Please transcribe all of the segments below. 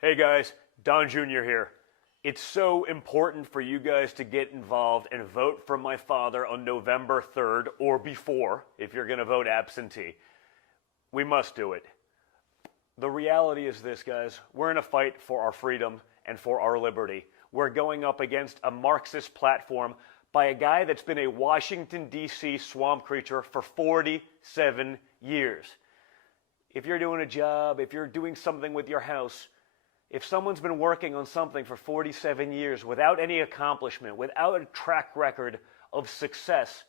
Hey guys, Don Jr. here. It's so important for you guys to get involved and vote for my father on November 3rd or before if you're going to vote absentee. We must do it. The reality is this, guys. We're in a fight for our freedom and for our liberty. We're going up against a Marxist platform by a guy that's been a Washington, D.C. swamp creature for 47 years. If you're doing a job, if you're doing something with your house, if someone's been working on something for 47 years without any accomplishment, without a track record of success,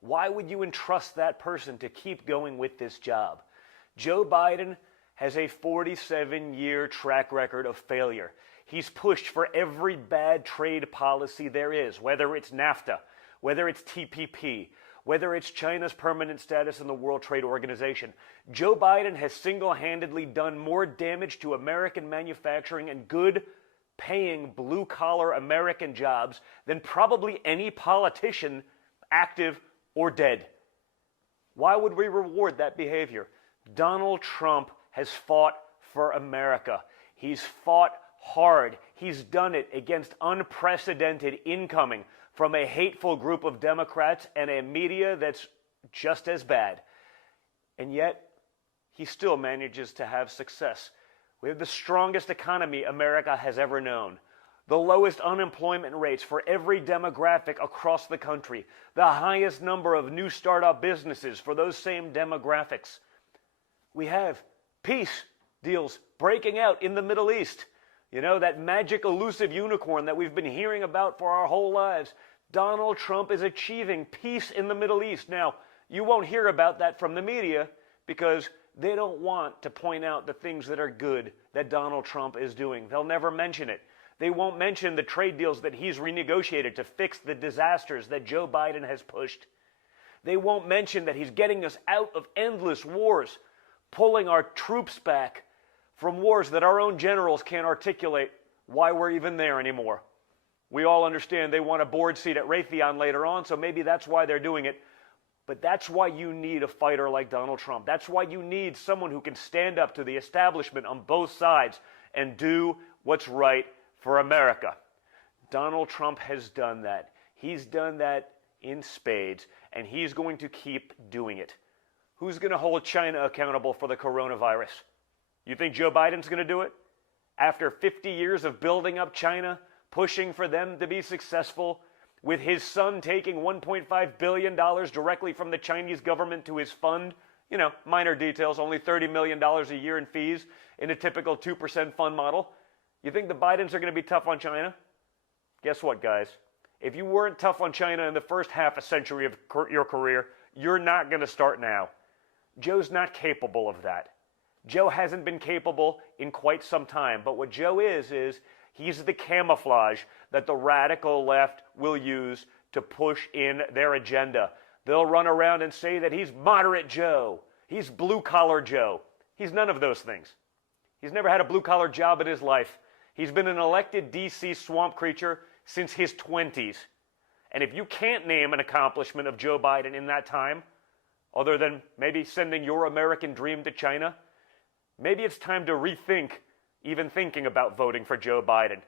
why would you entrust that person to keep going with this job? Joe Biden has a 47-year track record of failure. He's pushed for every bad trade policy there is, whether it's NAFTA, whether it's TPP, whether it's China's permanent status in the World Trade Organization. Joe Biden has single-handedly done more damage to American manufacturing and good-paying blue-collar American jobs than probably any politician, active or dead. Why would we reward that behavior? Donald Trump has fought for America. He's fought hard. He's done it against unprecedented incoming from a hateful group of Democrats and a media that's just as bad. And yet, he still manages to have success. We have the strongest economy America has ever known, the lowest unemployment rates for every demographic across the country, the highest number of new startup businesses for those same demographics. We have peace deals breaking out in the Middle East. You know, that magic elusive unicorn that we've been hearing about for our whole lives. Donald Trump is achieving peace in the Middle East. Now, you won't hear about that from the media because they don't want to point out the things that are good that Donald Trump is doing. They'll never mention it. They won't mention the trade deals that he's renegotiated to fix the disasters that Joe Biden has pushed. They won't mention that he's getting us out of endless wars, pulling our troops back from wars that our own generals can't articulate why we're even there anymore. We all understand they want a board seat at Raytheon later on, so maybe that's why they're doing it. But that's why you need a fighter like Donald Trump. That's why you need someone who can stand up to the establishment on both sides and do what's right for America. Donald Trump has done that. He's done that in spades, and he's going to keep doing it. Who's going to hold China accountable for the coronavirus? You think Joe Biden's going to do it? After 50 years of building up China, pushing for them to be successful, with his son taking $1.5 billion directly from the Chinese government to his fund, you know, minor details, only $30 million a year in fees in a typical 2% fund model. You think the Bidens are going to be tough on China? Guess what, guys? If you weren't tough on China in the first half a century of your career, you're not going to start now. Joe's not capable of that. Joe hasn't been capable in quite some time, but what Joe is he's the camouflage that the radical left will use to push in their agenda. They'll run around and say that he's moderate Joe, he's blue-collar Joe. He's none of those things. He's never had a blue-collar job in his life. He's been an elected D.C. swamp creature since his 20s. And if you can't name an accomplishment of Joe Biden in that time, other than maybe sending your American dream to China, maybe it's time to rethink even thinking about voting for Joe Biden.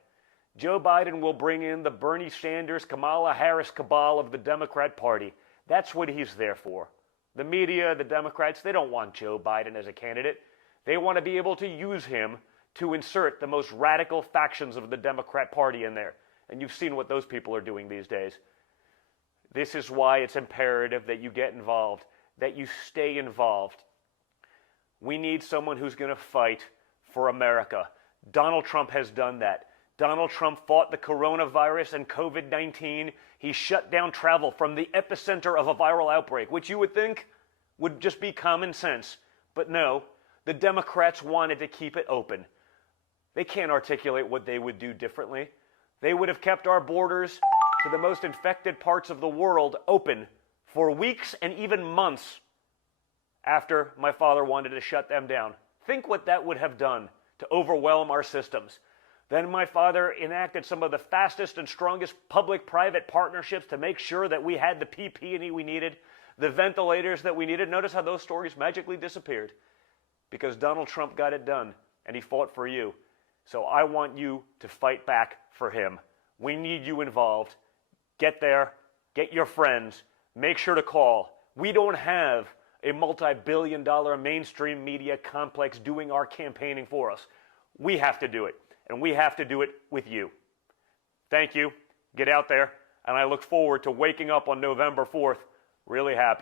Joe Biden will bring in the Bernie Sanders, Kamala Harris cabal of the Democrat Party. That's what he's there for. The media, the Democrats, they don't want Joe Biden as a candidate. They want to be able to use him to insert the most radical factions of the Democrat Party in there. And you've seen what those people are doing these days. This is why it's imperative that you get involved, that you stay involved. We need someone who's going to fight for America. Donald Trump has done that. Donald Trump fought the coronavirus and COVID-19. He shut down travel from the epicenter of a viral outbreak, which you would think would just be common sense. But no, the Democrats wanted to keep it open. They can't articulate what they would do differently. They would have kept our borders to the most infected parts of the world open for weeks and even months after my father wanted to shut them down. Think what that would have done to overwhelm our systems. Then my father enacted some of the fastest and strongest public-private partnerships to make sure that we had the PPE we needed, the ventilators that we needed. Notice how those stories magically disappeared because Donald Trump got it done and he fought for you. So I want you to fight back for him. We need you involved. Get there, get your friends, make sure to call. We don't have a multi-billion-dollar mainstream media complex doing our campaigning for us. We have to do it, and we have to do it with you. Thank you. Get out there, and I look forward to waking up on November 4th really happy.